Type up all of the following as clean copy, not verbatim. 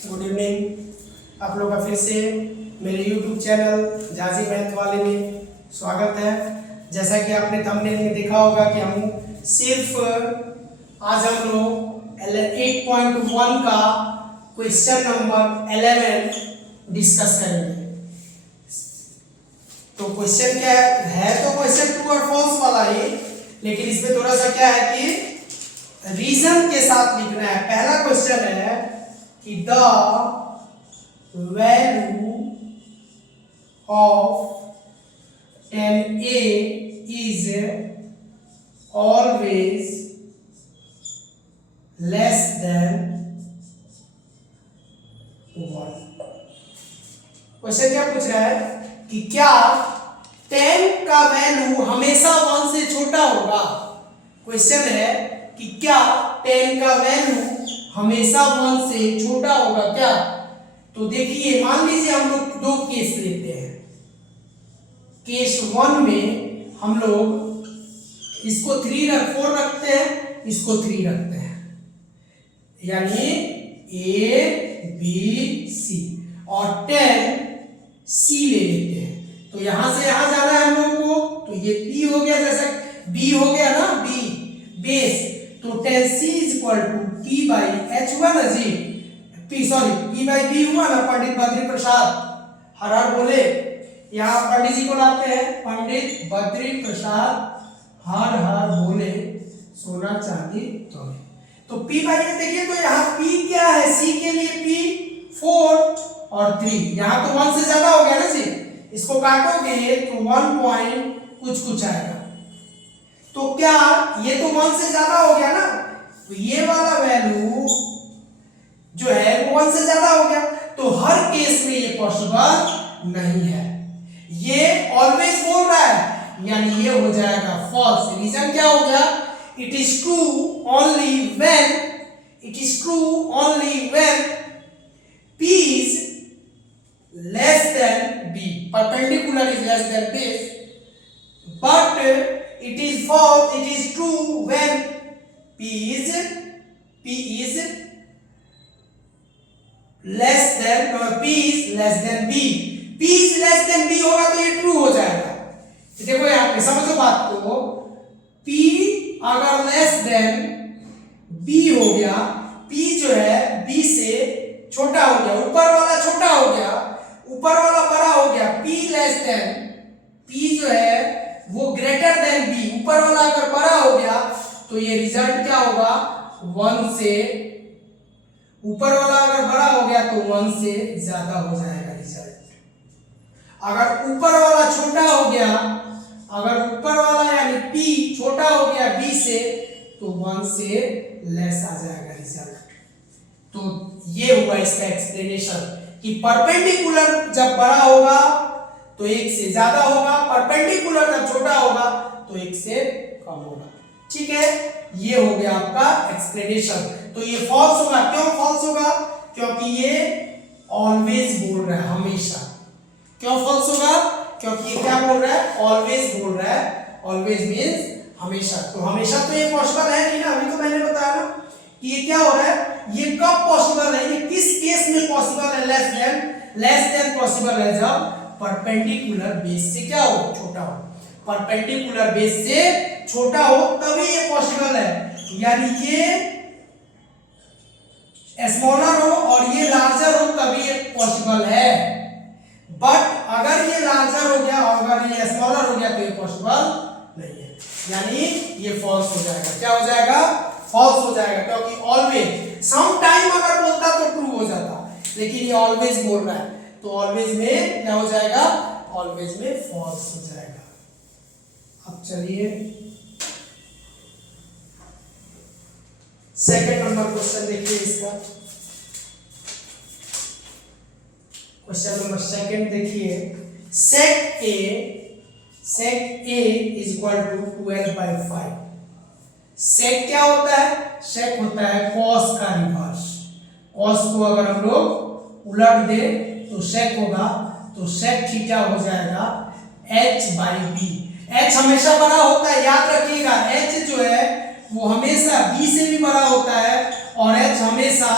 Good evening. आप लोग का फिर से मेरे YouTube चैनल जाजी मैथ वाले में स्वागत है। जैसा कि आपने थंबनेल में देखा होगा कि हम सिर्फ आज हम लोग 8.1 का क्वेश्चन नंबर 11 डिस्कस करेंगे। तो क्वेश्चन क्या है तो क्वेश्चन ट्रू और फॉल्स वाला ही, लेकिन इसमें थोड़ा सा क्या है कि रीजन के साथ लिखना है। पहला क्वेश्चन है कि the value of 10a is always less than 1। Question क्या पूछ रहा है कि क्या 10 का वैल्यू हमेशा 1 से छोटा होगा। क्वेश्चन है कि क्या 10 का वैल्यू हमेशा 1 से छोटा होगा क्या। तो देखिए, मान लीजिए हम लोग दो केस लेते हैं। केस 1 में हम लोग इसको 4 रखते हैं, इसको 3 रखते हैं, यानी A B C और 10 C ले लेते हैं। तो यहां से यहां जाना है हम लोग को, तो ये P हो गया, जैसा B हो गया ना, B बेस। तो 10C is equal to P by H1 अजी P बाई B हुआ ना। पंडित बद्री प्रसाद हर हर बोले। यहाँ पंडित जी को लाते हैं, पंडित बद्री प्रसाद हर हर बोले, सोना चांदी तोले। तो P बाई H देखिए, तो यहाँ P क्या है, C के लिए P 4 और 3, यहाँ तो 1 से ज्यादा हो गया ना जी। इसको काटोगे तो 1 पॉइंट कुछ आएगा। तो क्या ये तो 1 से ज्यादा हो गया ना, तो ये वाला वैल्यू जो है वो 1 से ज्यादा हो गया। तो हर केस में ये पॉसिबल नहीं है, ये ऑलवेज बोल रहा है, यानी ये हो जाएगा फॉल्स। रीजन क्या हो गया, it is true only when P is less than B, perpendicular is less than this, but it is false, it is true when P is less than B। P is less than B होगा तो ये true हो जाएगा। देखो यहाँ पे समझो बात को, P अगर लेस देन B हो गया, P जो है B से छोटा हो गया, ऊपर वाला छोटा हो गया, ऊपर वाला बड़ा हो गया, P जो है वो ग्रेटर देन B, ऊपर वाला अगर बड़ा हो गया तो ये रिजल्ट क्या होगा, 1 से, ऊपर वाला अगर बड़ा हो गया तो 1 से ज्यादा हो जाएगा रिजल्ट। अगर ऊपर वाला छोटा हो गया, अगर ऊपर वाला यानी P छोटा हो गया B से, तो 1 से लेस आ जाएगा रिजल्ट। तो ये हुआ इसका एक्सप्लेनेशन कि परपेंडिकुलर जब बड़ा होगा तो 1 से ज्यादा होगा, परपेंडिकुलर जब छोटा होगा तो 1 से कम होगा। ठीक है, ये हो गया आपका एक्सप्लेनेशन। तो ये फॉल्स होगा। क्यों फॉल्स होगा, क्योंकि ये ऑलवेज बोल रहा है, हमेशा। क्यों फॉल्स होगा, क्योंकि ये क्या बोल रहा है, ऑलवेज बोल रहा है। ऑलवेज मींस हमेशा। तो हमेशा तो ये पॉसिबल है नहीं ना, अभी तो मैंने बताया ना कि ये क्या हो रहा है, ये कब पॉसिबल है, ये किस केस में पॉसिबल है, लेस देन पॉसिबल है जब परपेंडिकुलर बेस से क्या हो, छोटा हो। परपेंडिकुलर बेस से छोटा हो तभी ये पॉसिबल है, यानी ये स्मॉलर हो और ये लार्जर हो तभी ये पॉसिबल है। बट अगर ये लार्जर हो गया और अगर ये स्मॉलर हो गया तो ये पॉसिबल नहीं है, यानी ये फॉल्स हो जाएगा। क्या हो जाएगा, फॉल्स हो जाएगा, क्योंकि ऑलवेज, सम टाइम अगर बोलता तो ट्रू हो जाता, लेकिन ये ऑलवेज बोल रहा है तो ऑलवेज में क्या हो जाएगा, ऑलवेज में फॉल्स हो जाएगा। अब चलिए सेकंड नंबर क्वेश्चन देखिए इसका। क्वेश्चन नंबर सेकंड देखिए, sec A is equal to 12/5। sec क्या होता है, sec होता है cos का रिवर्स। cos को अगर हम लोग उलट दे तो sec होगा, तो sec थीटा हो जाएगा h/b। h हमेशा बड़ा होता है, याद रखिएगा। h जो है वो हमेशा b से भी बड़ा होता है और h हमेशा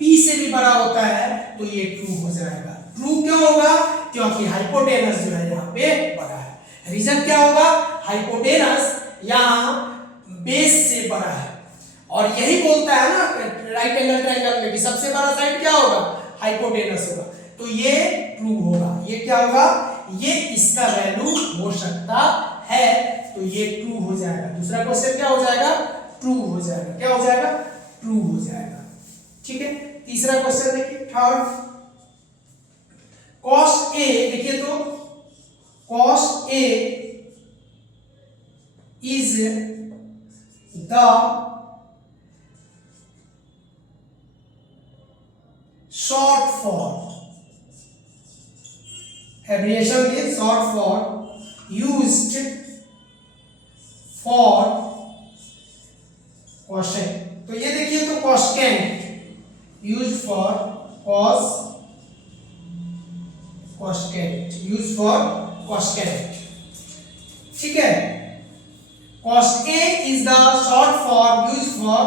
P से भी बड़ा होता है तो ये ट्रू हो जाएगा। ट्रू क्यों होगा? क्योंकि हाइपोटेनस जो है यहाँ पे बड़ा है। रीजन क्या होगा? हाइपोटेनस यहाँ बेस से बड़ा है, और यही बोलता है ना राइट एंगल ट्रायंगल में भी सबसे बड़ा साइड क्या होगा? हाइपोटेनस होगा। तो ये ट्रू होगा। ये क्या होगा? ये इसका वैल्यू हो सकता है, तो ये ट्रू हो जाएगा। दूसरा क्वेश्चन क्या हो जाएगा? ट्रू हो जाएगा। क्या हो जाएगा? ट्रू हो जाएगा। ठीक है। तीसरा क्वेश्चन देखिए, थर्ड, cos A, देखिए तो cos A is the short form, abbreviation is short form used for cosec। तो ये देखिए तो cosecant used for cosecant used for cosecant। ठीक है। cos A is the short form used for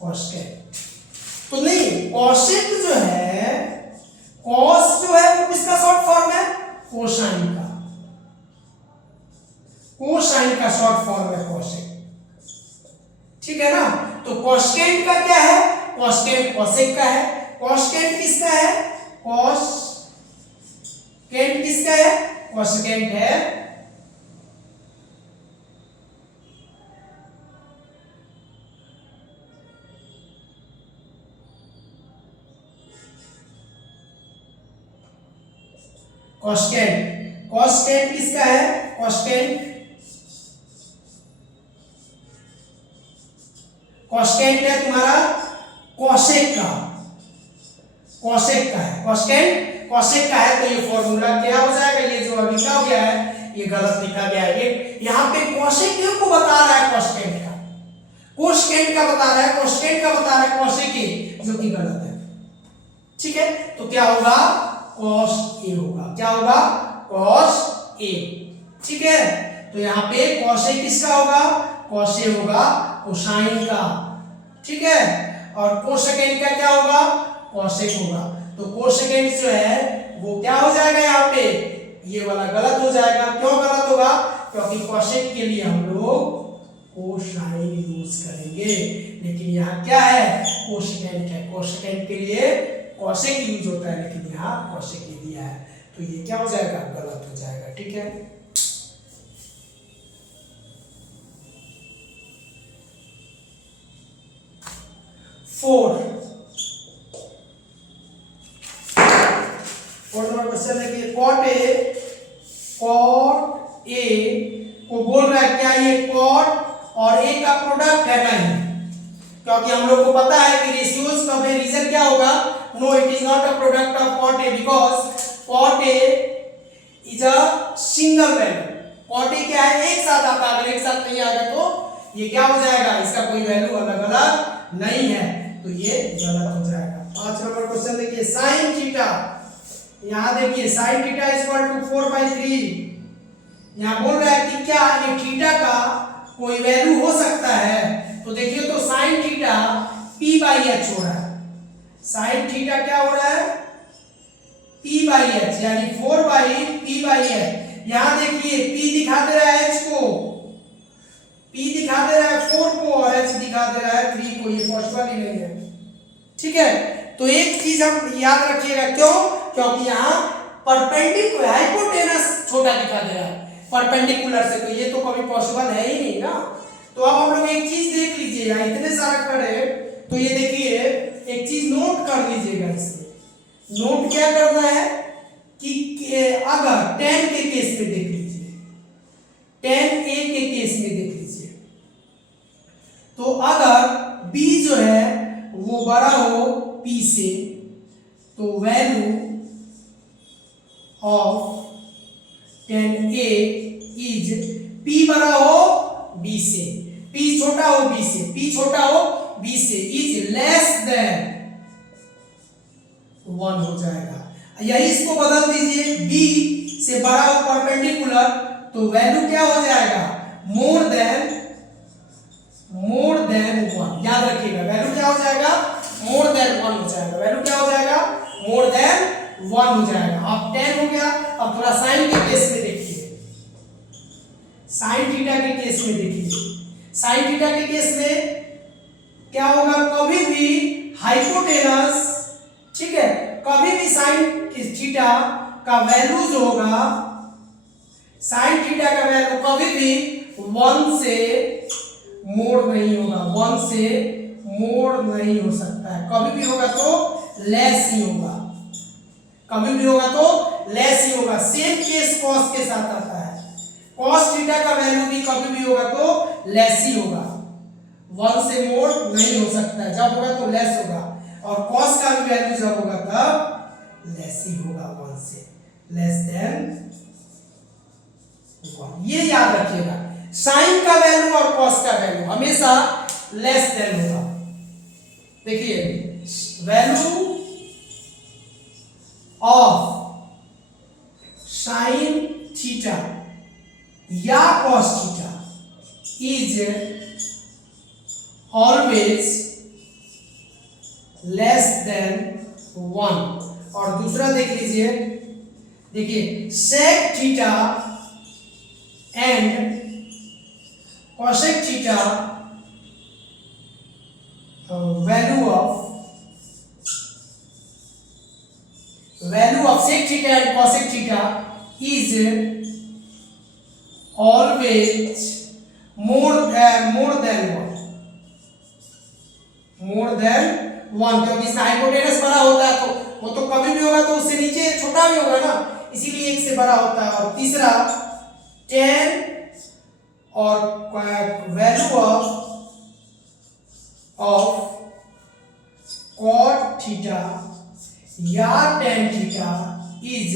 cosecant। तो नहीं, cosec जो है, cos जो है वो किसका शॉर्ट फॉर्म है? कोसाइन का। कोसाइन का शॉर्ट फॉर्म है cosec। ठीक है ना। तो cosecant का क्या है? cosecant cosec का है। cosecant किसका है? cosecant किसका है? cosecant है cosecant। cosecant किसका है? cosecant है तुम्हारा cosec का। cosec का है cosecant, cosec का है। तो ये फॉर्मूला क्या हो जाएगा? ये जो अभी क्या हो गया है, ये गलत लिखा गया है। ये यहाँ पे cosec को बता रहा है cosecant का, cosecant का बता रहा है, cosecant का बता रहा है cosec, जो कि गलत है। ठीक है। तो क्या होगा? cos A होगा। क्या होगा? cos A। ठीक है। तो यहाँ पे cos A किसका होगा? cos A होगा कोसाइन का। ठीक है। और कोसेकेंट का क्या होगा? cosec होगा। तो कोसेकेंट जो है वो क्या हो जाएगा? यहाँ पे ये वाला गलत हो जाएगा। क्यों गलत होगा? क्योंकि cosec के लिए हम लोग कोसाइन यूज करेंगे, लेकिन यहाँ क्या है? कोसेकेंट है। कोसेकेंट के लिए cosec यूज होता है, लेकिन यहाँ cosec ही दिया है, तो ये क्या हो जाएगा? गलत हो जाएगा। ठीक है। फोर नंबर क्वेश्चन देखिए, cot A को बोल रहा है क्या ये cot और A का प्रोडक्ट है? नहीं, क्योंकि हम लोग को पता है कि रेशियोज का रीजन क्या होगा? No, it is not a product of cot A because cot A is a single value. cot A क्या है? एक साथ आता है। अगर एक साथ नहीं आ गया तो ये क्या हो जाएगा? इसका कोई वैल्यू अलग अलग नहीं है, तो ये गलत हो जाएगा। 5 नंबर क्वेश्चन देखिए, sin थीटा। यहाँ देखिए sin theta is equal to 4/3। यहाँ बोल रहा है कि क्या ये थीटा का कोई वैल्यू हो सकता है? तो देखिए तो sin थीटा p/h हो रहा है। sin थीटा क्या हो रहा है? p/h, यानी 4/p/h। यहाँ देखिए p दिखा दे रहा है h को, p दिखा दे रहा है 4 को, और h दिखा दे रहा है 3 को। ये पॉसिबल ही नहीं है। ठीक है। तो एक चीज हम याद रखिएगा, क्यों? क्योंकि यहाँ परपेंडिकुलर हाइपोटेनस छोटा दिखा दे रहा है परपेंडिकुलर से, तो ये तो कभी पॉसिबल है ही नहीं ना। तो अब हम लोग एक चीज देख लीजिएगा, इतने सारा करे तो ये देखिए एक चीज नोट कर लीजिएगा। इसमें नोट क्या करना है कि अगर 10 के केस में देख लीजिए, 10A के केस में देख लीजिए, तो अगर B जो है वो बड़ा हो P से, तो value of 10A is P बड़ा हो B से, P छोटा हो B से, P छोटा हो B से, इज लेस देन 1 हो जाएगा। यही इसको बदल दीजिए, B से बड़ा हो परपेंडिकुलर, तो वैल्यू क्या हो जाएगा? More than 1। याद रखिए रखिएगा, वैल्यू क्या हो जाएगा, मोर देन 1 हो जाएगा, वैल्यू क्या हो जाएगा, मोर देन 1 हो जाएगा। अब 10 हो गया। अब थोड़ा साइन के केस में देखिए, साइन थीटा के केस में देखिए, साइन थीटा के केस में क्या होगा, कभी भी हाइपोटेनस, ठीक है, कभी भी साइन थीटा का वैल्यू जो होगा, साइन थीटा का वैल्यू कभी भी 1 से मोर नहीं होगा, 1 से मोर नहीं हो सकता है, कभी भी होगा तो लेस ही होगा, कभी भी होगा तो लेस ही होगा। सेम केस कॉस के साथ आता है, कॉस थीटा का वैल्यू भी कभी भी होगा तो लेस ही होगा, 1 से मोर नहीं हो सकता है, जब होगा तो लेस होगा, और कॉस का भी वैल्यू जब होगा तब लेस ही होगा, 1 से लेस देन 1। ये याद रखिएगा, साइन का वैल्यू और कॉस का वैल्यू हमेशा लेस देन होगा। देखिए वैल्यू ऑफ साइन थीटा या cos theta is always less than 1। और दूसरा देख लीजिए, देखिए sec theta and cosec theta, value of sec theta and cosec theta is always more than 1, क्योंकि इसका हाइपोटेनस बड़ा होता है तो वो तो कभी भी होगा तो उससे नीचे छोटा भी होगा ना, इसीलिए 1 से बड़ा होता है। और तीसरा 10 और वैल्यू ऑफ cot थीटा या tan थीटा इज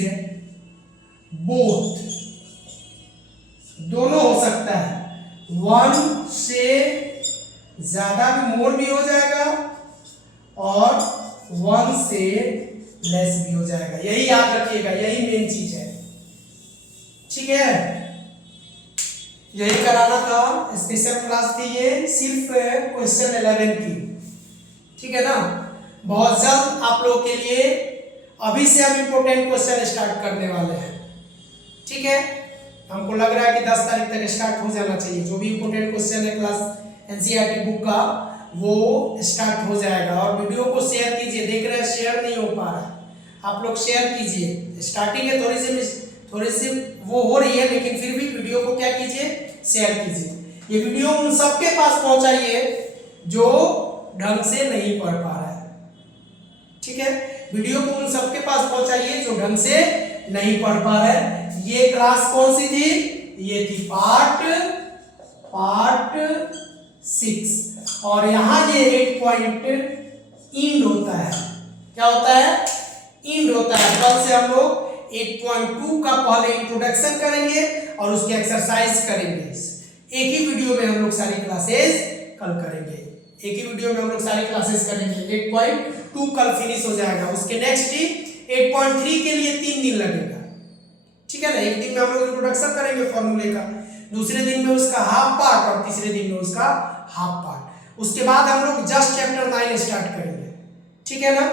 बोथ, दोनों हो सकता है, 1 से ज्यादा भी मोर भी हो जाएगा और 1 से लेस भी हो जाएगा, यही याद रखिएगा, यही मेन चीज है, ठीक है। यही कराना था, स्पेशल क्लास थी ये, सिर्फ क्वेश्चन 11 की, ठीक है ना। बहुत जल्द आप लोग के लिए अभी से हम इंपोर्टेंट क्वेश्चन स्टार्ट करने वाले हैं, ठीक है। हमको लग रहा है कि 10 तारीख तक स्टार्ट हो जाना चाहिए, जो भी इंपोर्टेंट क्वेश्चन है क्लास एनसीईआरटी बुक का वो स्टार्ट हो जाएगा। और वीडियो को शेयर कीजिए, देख रहे हैं शेयर नहीं हो पा रहा है, आप लोग शेयर कीजिए, स्टार्टिंग है थोड़ी सी वो हो रही है, लेकिन फिर भी वीडियो को क्या कीजिए, शेयर कीजिए। ये वीडियो उन सबके पास पहुंचाइए जो ढंग से नहीं पढ़ पा रहा है, ठीक है। वीडियो को उन सबके पास पहुंचाइए जो ढंग से नहीं पढ़ पा रहे हैं। ये क्लास कौन सी थी, ये थी पार्ट 6, और यहाँ ये 8 पॉइंट इंड होता है, क्या होता है, इंड होता है। कल से हम लोग 8.2 का पहले इंट्रोडक्शन करेंगे और उसके एक्सरसाइज करेंगे। एक ही वीडियो में हम लोग सारी क्लासेस कल करेंगे, एक ही वीडियो में हम लोग सारी क्लासेस करेंगे। 8.2 कल फिनिश हो जाएगा, उसके नेक्स्ट ही 8.3 के लिए 3 दिन लगेगा, ठीक है ना। एक दिन में हम लोग इंट्रोडक्शन करेंगे फॉर्मूले का, दूसरे दिन में उसका हाफ पार्ट और तीसरे दिन में उसका हाफ पार्ट। उसके बाद हम लोग जस्ट चैप्टर 9 स्टार्ट करेंगे, ठीक है ना।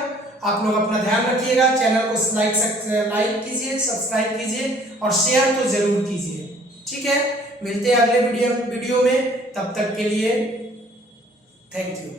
आप लोग अपना ध्यान रखिएगा, चैनल को लाइक कीजिए, सब्सक्राइब कीजिए और शेयर तो जरूर कीजिए, ठीक है। मिलते हैं अगले वीडियो में, तब तक के लिए थैंक यू।